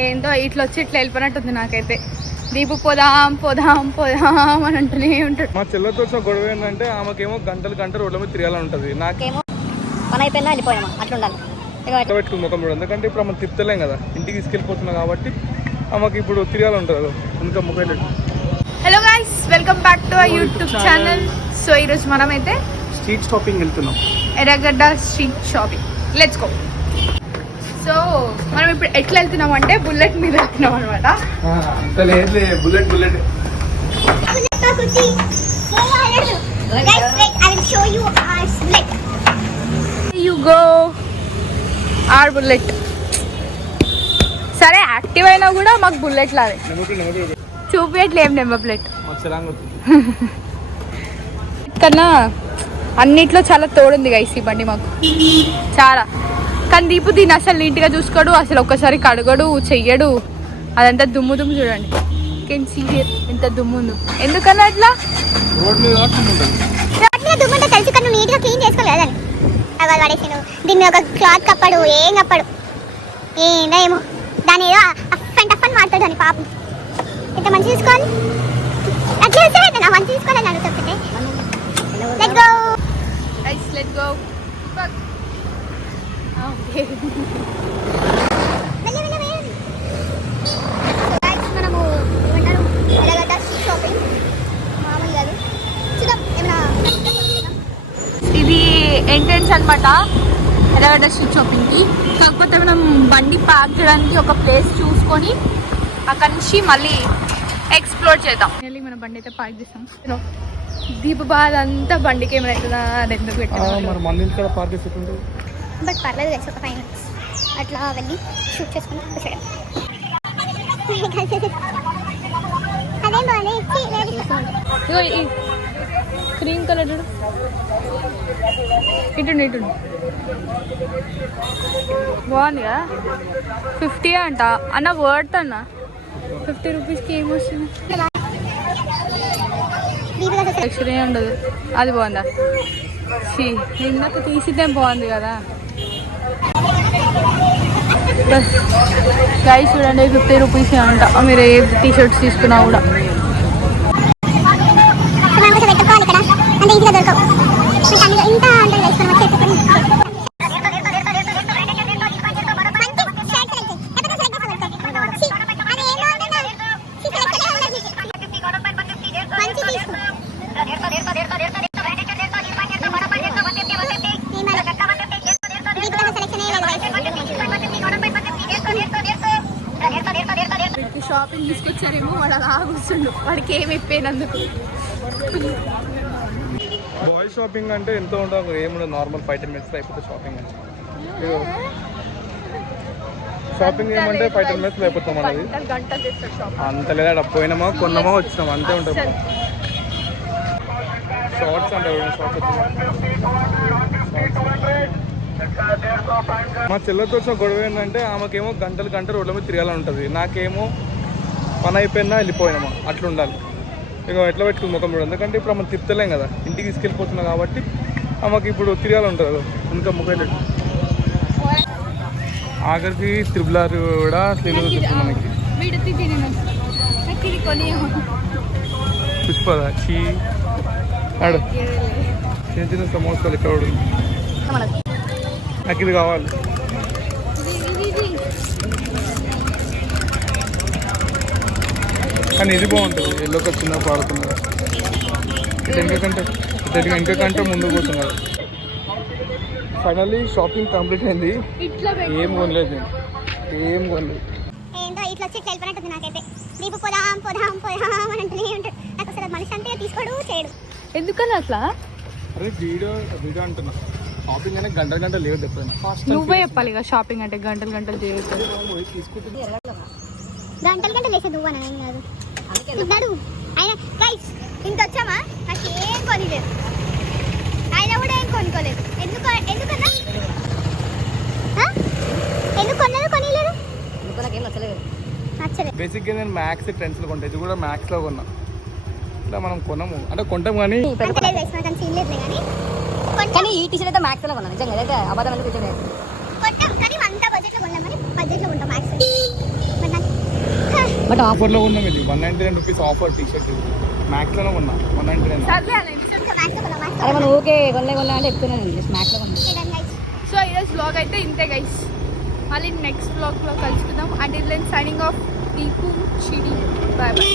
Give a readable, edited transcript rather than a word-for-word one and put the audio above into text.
ఏందో ఇట్లా వచ్చి ఇట్లా వెళ్ళిపోయినట్టుంది నాకైతే. దీపు పోదాం పోదాం పోదాం అని అంటూనే ఉంటాడు. మా చెల్లెతో వచ్చిన గొడవ ఏంటంటే ఆమెకేమో గంటలు రోడ్ల మీద తిరగాలని ఉంటుంది, నాకేమో పని అయిపోయినా వెళ్ళిపోయామా అట్లా ఉండాలి. పెట్టుకుని ముఖం చూడు, ఎందుకంటే ఇప్పుడు ఆమె తిప్పుతలేం కదా, ఇంటికి తీసుకెళ్ళిపోతున్నా కాబట్టి ఆమెకి ఇప్పుడు తిరగాలని ఉంటుంది ఇంకా ముఖం. Hello guys, welcome back to our YouTube channel. So ఈరోజు మనమైతే స్ట్రీట్ షాపింగ్ వెళ్తున్నాం, ఎర్రగడ్డ street shopping. Let's go. So మనం ఇప్పుడు ఎట్లా వెళ్తున్నాం అంటే బుల్లెట్ మీద వెళ్తున్నాం అనమాట. Bullet you go or bullet. సరే యాక్టివ్ అయినా కూడా మాకు బుల్లెట్ లాగే చూపించట్లేం. నెంబర్ ప్లేట్ కన్నా అన్నిట్లో చాలా తోడుంది గైస్ ఈ బండి మాకు చాలా. కానీ దీపు దీన్ని అసలు నీట్గా చూసుకోడు, అసలు ఒక్కసారి కడగడు, చెయ్యడు. అదంతా దుమ్ము చూడండి, కెన్ సీ హియర్ ఎంత దుమ్ము ఉంది. ఎందుకన్నా అట్లా తెలుసు కానీ నీట్గా క్లీన్ చేసుకోలేదని అవాళ్ళు పడేసాను. దీన్ని ఒక క్లాత్ కప్పడు, ఏం కప్పడు, ఏందో ఏమో దాని ఏదో టఫ్ అని మాట్లాడు అని పాపం. ఎంత మంచి చూసుకోవాలి, అట్లా చూస్తే నా మంచి చూసుకోవాలని అడుగుతుంటే. Let's go guys, let's go. మనము ఏమంటారు ఎర్రగడ్డ స్ట్రీట్ షాపింగ్ మామూలు కాదు. చూద్దాం ఏమైనా. ఇది ఎంట్రన్స్ అనమాట ఎర్రగడ్డ స్ట్రీట్ షాపింగ్కి. కాకపోతే మనం బండి పార్క్ చేయడానికి ఒక ప్లేస్ చూసుకొని అక్కడి నుంచి మళ్ళీ ఎక్స్ప్లోర్ చేద్దాం. మళ్ళీ మన బండి అయితే పార్క్ చేస్తాం. దీప బాధ అంతా బండికి ఏమైనా అవుతుందా అది ఎందుకు పెట్టాం. బట్ పర్లేదు కలిసి ఒక 5 minutes అట్లా వెళ్ళి షూట్ చేసుకుని వచ్చేయడం. అదేం బాగుంది. ఇగో ఈ క్రీమ్ కలర్ చూడు, ఇటు బాగుంది కదా. 50 అంట అన్న, వర్త్ అన్న. 50 రూపీస్కి ఏమొస్తుంది, ఎక్స్ట్రా ఉండదు. అది బాగుందా? ఇందాక తీసితే బాగుంది కదా. గైస్ చూడండి, 50 రూపీస్ అంట. మీరు ఏ టీ షర్ట్స్ తీసుకున్నా కూడా. షాపింగ్ తీసుకొచ్చారేమో, వాడు అలా కూర్చుండు, వాడికి ఏమి ఇప్పేనందుకు. బాయ్స్ షాపింగ్ అంటే ఎంతో ఉండదు, ఏముండదు, నార్మల్ 5-10 minutes అయిపోతుంది షాపింగ్. షాపింగ్ ఏమంటే 5-10 minutes అయిపోతాం మనది. అంత లేదా, పోయినామా కొన్నామా వచ్చినామా అంతే ఉంటుంది. షార్ట్స్ అంటే మా చెల్లెతో వచ్చిన గొడవ ఏంటంటే ఆమెకేమో గంటలు రోడ్ల మీద తిరగాలని ఉంటుంది, నాకేమో పని అయిపోయినా వెళ్ళిపోయినామా అట్లా ఉండాలి. ఇక ఎట్లా పెట్టుకుని ముఖం చూడు, ఎందుకంటే ఇప్పుడు ఆమె తిప్పుతలేం కదా, ఇంటికి తీసుకెళ్ళిపోతున్నా కాబట్టి ఆమెకి ఇప్పుడు తిరగాలని ఉంటుంది ఇంకా ముఖం. ఆఖరికి త్రిబుల్ కూడా తెలియదు మనకి. పుష్పదా చీ ఆడు చిన్న సమోసాలు ఇక్కడ నాకు ఇది కావాలి. కానీ ఇది బాగుంటుంది, ఎల్లో కప్ చిన్న పాడుతున్నారు. ఇంకంటే ముందుకు పోతున్నారు. ఫైనల్లీ షాపింగ్ కంప్లీట్ అయింది. ఏం కొనలేదు. ఏంటో ఇట్లా వచ్చి వెళ్ళిపోయినట్టుంది నాకైతే. దీపు పోదాం పోదాం పోదాం అని అంటూనే ఉంటాడు. నాకు అసలు మనిషి అంటే తీసుకోడు, చేయడు. ఎందుకని అట్లా? అరే వీడియో అంటున్నా, షాపింగ్ అనే గంటలు లేదు ఎప్పుడైనా. నువ్వే చెప్పాలి ఇక, షాపింగ్ అంటే గంటలు చేయొచ్చు. గంటలు వేసే నువ్వు అని కాదు ఉన్నాడు ఆయన. గైస్ ఇంత వచ్చామా, నాకు ఏం కొనిలేదు, ఆయన కూడా ఏం కొనుక్కోలేదు. ఎందుకన్నా ఎందుకు కొనలేదు? బేసిక్గా నేను మ్యాక్స్ ట్రెండ్స్లో కొంటా, ఇది కూడా మ్యాక్స్లో కొన్నా. ఇట్లా మనం కొనము అంటే కొంటాం కానీ కానీ ఈ టీషర్ట్ అయితే మ్యాక్స్లో కొన్నాను నిజంగా. అయితే అబద్ధం ఎందుకు కొంటాం కానీ అంత బడ్జెట్లో కొన్నాం, కానీ బడ్జెట్లో కొంటాం మ్యాక్స్. బట్ ఆఫర్లో ఉన్నాం ఇది 199 రూపీస్ ఆఫర్ టీ షర్ట్ మ్యాక్స్లోనే ఉన్నా 199. సర్లే అనేది అరే మనం ఓకే కొనలే అంటే చెప్తున్నాను స్మాక్లో కొన్నా. guys. సో ఈరోజు వ్లాగ్ అయితే ఇంతే గైస్. మళ్ళీ నెక్స్ట్ వ్లాగ్లో కలుసుకుందాం. అండ్ ఇది signing off Deepu Chidi. Bye bye.